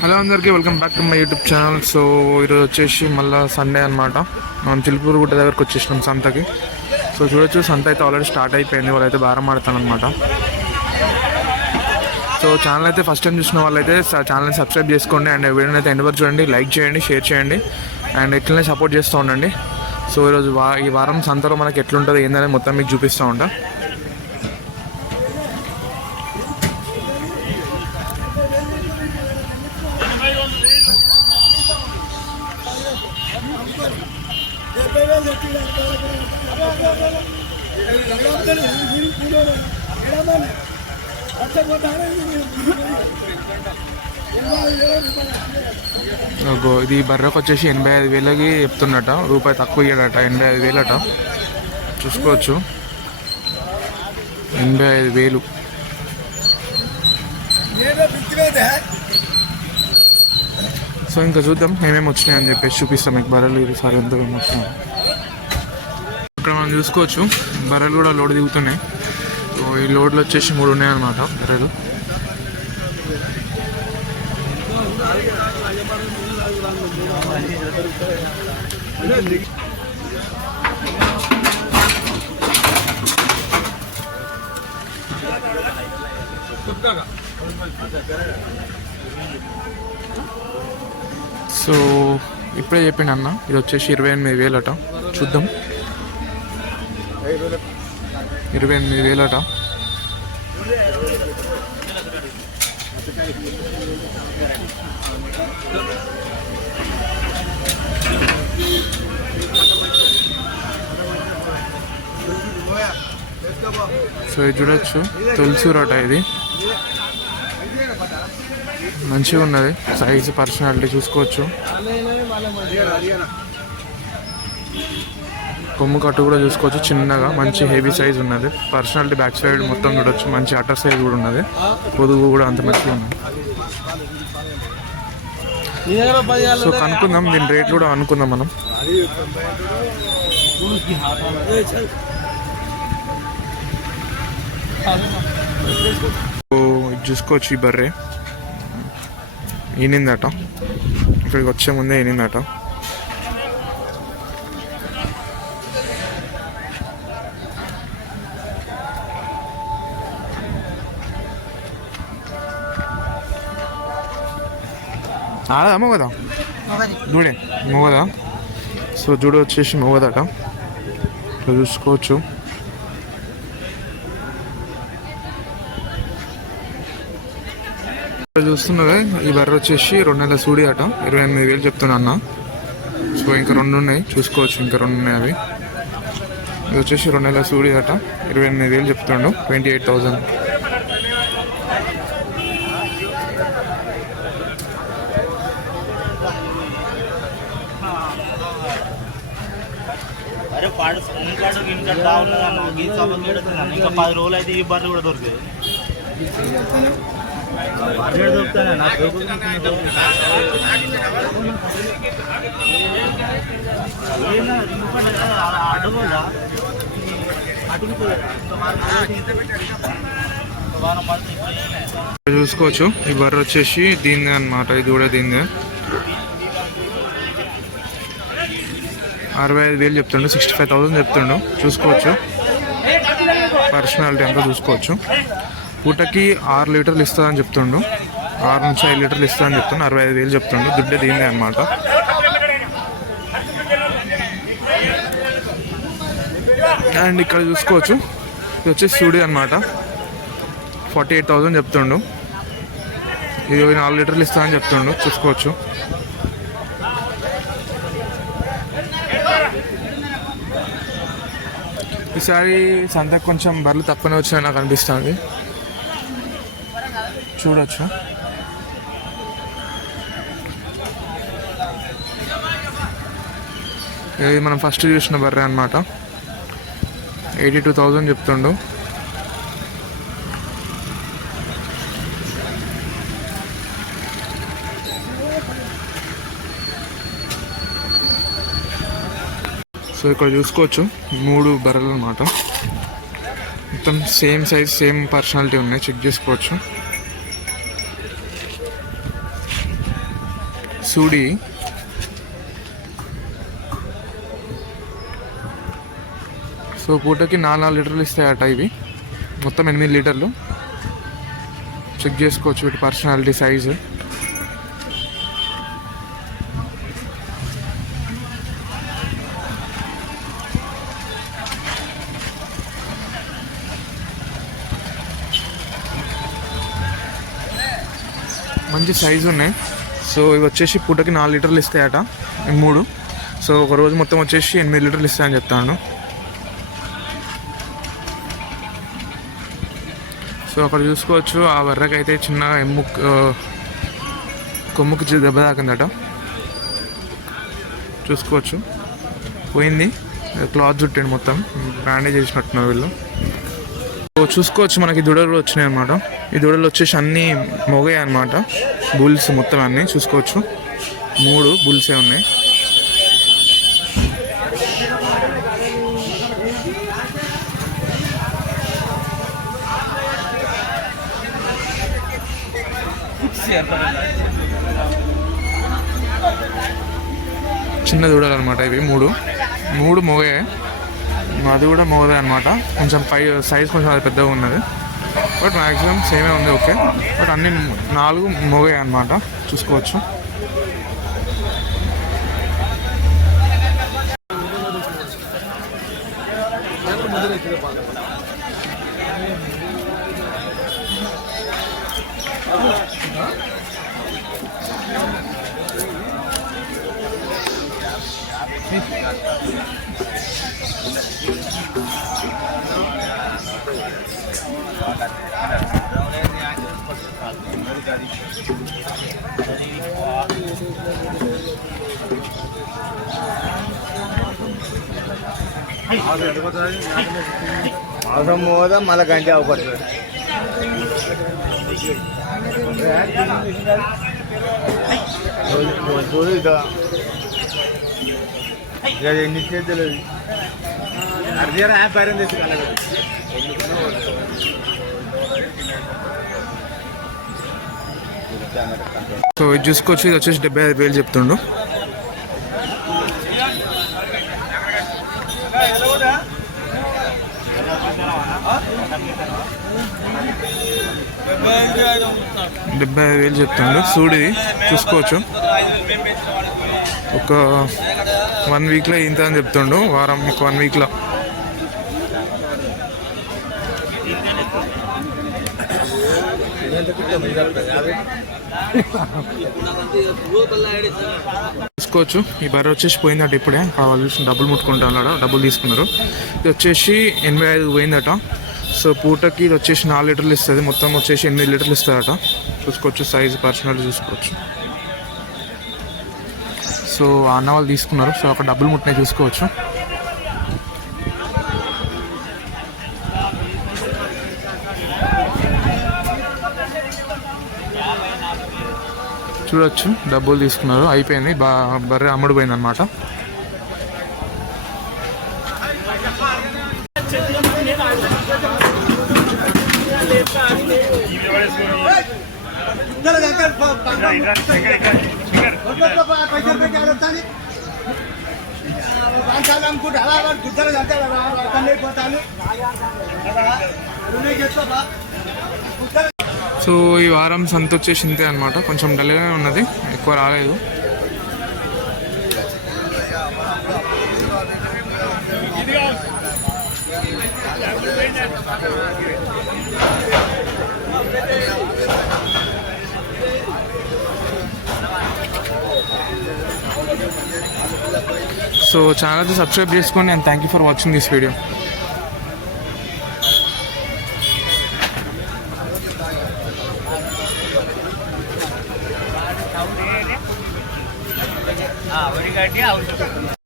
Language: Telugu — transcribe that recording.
హలో అందరికీ welcome back to my YouTube channel. So ఈరోజు వచ్చేసి మళ్ళీ సండే అనమాట మనం చిలుపూరు గుట్ట దగ్గరకు వచ్చేసినాం సంతకి. సో చూడొచ్చు సంత అయితే ఆల్రెడీ స్టార్ట్ అయిపోయింది. వాళ్ళైతే భారం ఆడతానమాట సో ఛానల్ అయితే ఫస్ట్ టైం చూసిన వాళ్ళైతే ఛానల్ని సబ్స్క్రైబ్ చేసుకోండి. అండ్ వీడియోని అయితే ఎండ్ వరకు చూడండి. లైక్ చేయండి షేర్ చేయండి. అండ్ ఇట్లనే సపోర్ట్ చేస్తూ ఉండండి. సో ఈరోజు వా ఈ వారం సంతలో మనకి ఎట్లుంటుంది ఏందనేది మొత్తం మీకు చూపిస్తూ ఉంటా. ఇది బర్రకు వచ్చేసి ఎనభై ఐదు వేలకి చెప్తున్నట రూపాయి తక్కువ ఇయ్యడట ఎనభై ఐదు వేలట. చూసుకోవచ్చు. ఎనభై ఐదు వేలు. సో ఇంకా చూద్దాం ఏమేమి వచ్చినాయని చెప్పేసి చూపిస్తాం. మీకు బర్రెలు ఈసారి ఎంత వచ్చినాయి మనం చూసుకోవచ్చు. బర్రెలు కూడా లోడ్ దిగుతున్నాయి. సో ఈ లోడ్లు వచ్చేసి మూడు ఉన్నాయన్నమాట బర్రెలు. సో ఇప్పుడే చెప్పిండు అన్న ఇది వచ్చేసి ఇరవై ఎనిమిది వేలట. చూద్దాం. ఇరవై ఎనిమిది వేలట. సో ఇది చూడొచ్చు. తులసూరట ఇది. మంచిగా ఉన్నది సైజ్ పర్సనాలిటీ చూసుకోవచ్చు. కొమ్ము కట్టు కూడా చూసుకోవచ్చు. చిన్నగా మంచి హెవీ సైజ్ ఉన్నది. పర్సనాలిటీ బ్యాక్ సైడ్ మొత్తం చూడొచ్చు. మంచి అటర్ సైజ్ కూడా ఉన్నది. పొదుగు కూడా అంత మంచిగా ఉన్నది. సో కనుక్కుందాం. దీని రేట్ కూడా అనుకుందాం మనం. చూసుకోవచ్చు ఈ బర్రె. ఈనిందట. ఇక్కడికి వచ్చే ముందే ఈనిందట. ఆదా మొగదా? దూడే మొగదా? సో జూడ వచ్చేసి మొగదట. చూసుకోవచ్చు. చూస్తున్నదే ఈ బర్రె వచ్చేసి రెండు నెలల సూడి అట. ఇరవై ఎనిమిది వేలు చెప్తున్నా అన్న. సో ఇంకా రెండు ఉన్నాయి చూసుకోవచ్చు ఇంకా రెండు ఉన్నాయి అవి. ఇది వచ్చేసి రెండు నెలల సూడి అట. ఇరవై ఎనిమిది వేలు చెప్తుండు ట్వంటీ ఎయిట్ థౌజండ్ అరే పాడు ఫోన్ కార్డు గిన్ కార్డు బాగున్నదన్న గీత సభ గీడుతుందన్న ఇంకా పది రోజులు అయితే ఈ బర్రె కూడా దొరికింది బర్రెలు దొరుకుతాయి? నాకు అడుగుదా చూసుకోవచ్చు. ఈ బర్రె వచ్చేసి దీన్నే అనమాట ఇది కూడా దీన్నే. అరవై ఐదు వేలు చెప్తుండు సిక్స్టీ ఫైవ్ థౌసండ్ చెప్తుండు. చూసుకోవచ్చు. పర్సనాలిటీ అంతా చూసుకోవచ్చు. పూటకి ఆరు లీటర్లు ఇస్తుందని చెప్తుండు. ఆరు నుంచి ఐదు లీటర్లు ఇస్తుందని చెప్తుండు. అరవై ఐదు వేలు చెప్తుండు. దుడ్డే దీన్నే అనమాట అండ్ ఇక్కడ చూసుకోవచ్చు. ఇది వచ్చేసి స్టూడియో అనమాట ఫార్టీ ఎయిట్ థౌసండ్ చెప్తుండు. ఇది నాలుగు లీటర్లు ఇస్తానని చెప్తుండు. చూసుకోవచ్చు. ఈసారి సంతకు కొంచెం బర్రెలు తక్కువనే వచ్చాయని నాకు అనిపిస్తుంది. చూడొచ్చు. ఇది మనం ఫస్ట్ చూసిన బర్రె అనమాట ఎయిటీ టూ థౌజండ్ చెప్తుండు. సో ఇక్కడ చూసుకోవచ్చు. మూడు బర్రెలు అనమాట మొత్తం సేమ్ సైజ్ సేమ్ పర్సనాలిటీ ఉన్నాయి. చెక్ చేసుకోవచ్చు. సూడి. సో పూటకి నాలుగు నాలుగు లీటర్లు ఇస్తాయట ఇవి. మొత్తం ఎనిమిది లీటర్లు. చెక్ చేసుకోవచ్చు వీటి పర్సనాలిటీ సైజు. మంచి సైజు ఉన్నాయి. సో ఇవి వచ్చేసి పూటకి నాలుగు లీటర్లు ఇస్తాయట. మూడు. సో ఒక రోజు మొత్తం వచ్చేసి ఎనిమిది లీటర్లు ఇస్తాయని చెప్తాను. సో అక్కడ చూసుకోవచ్చు. ఆ వర్రకైతే చిన్న ఎమ్ము కొమ్ముకి దెబ్బ తాకిందట. చూసుకోవచ్చు. పోయింది. క్లాత్ చుట్టాడు మొత్తం. బ్యాండేజ్ చేసినట్టున్నారు వీళ్ళు. చూసుకోవచ్చు మనకి దూడలు వచ్చినాయి అనమాట ఈ దూడలు వచ్చేసి అన్నీ మొగాయి అనమాట బుల్స్ మొత్తం అన్నీ చూసుకోవచ్చు. మూడు బుల్సే ఉన్నాయి. చిన్న దూడలు అనమాట ఇవి మూడు. మూడు మొగే అది కూడా మోదే అనమాట కొంచెం పై సైజ్ కొంచెం అది పెద్దగా ఉన్నది. బట్ మ్యాక్సిమం సేమే ఉంది ఓకే బట్ అన్ని నాలుగు మోగే అనమాట చూసుకోవచ్చు. అవసరం పోదా మళ్ళీ గంట అవపడుతుంది చూడు ఇక ఎన్ని చేతులు? అర్జీరా యాప్ పేరం తెచ్చి సో ఇది చూసుకోవచ్చు ఇది వచ్చేసి డెబ్బై ఐదు వేలు చెప్తుండు. డెబ్బై ఐదు వేలు చెప్తుండు. సూడి చూసుకోవచ్చు. ఒక వన్ వీక్లో ఇంత అని చెప్తుండు వారం ఒక వన్ వీక్లో. తీసుకోవచ్చు. ఈ బర్రె వచ్చేసి పోయిందట ఇప్పుడే. వాళ్ళు చూసి డబ్బులు ముట్టుకుంటున్నాడు డబ్బులు తీసుకున్నారు. ఇది వచ్చేసి ఎనభై ఐదు పోయిందట. సో పూటకి ఇది వచ్చేసి నాలుగు లీటర్లు ఇస్తుంది. మొత్తం వచ్చేసి ఎనిమిది లీటర్లు ఇస్తుందట. చూసుకోవచ్చు సైజ్ పర్సనల్ చూసుకోవచ్చు. సో అన్న వాళ్ళు తీసుకున్నారు. సో అక్కడ డబ్బులు ముట్టినాయి చూసుకోవచ్చు. చూడొచ్చు. డబ్బులు తీసుకున్నారు. అయిపోయింది. బా బర్రె అమ్ముడుపోయింది అనమాట సో ఈ వారం సంత వచ్చేసి ఇంతే అనమాట కొంచెం డల్గానే ఉన్నది. ఎక్కువ రాలేదు. సో ఛానల్ సబ్స్క్రైబ్ చేసుకోండి and thank you for watching this video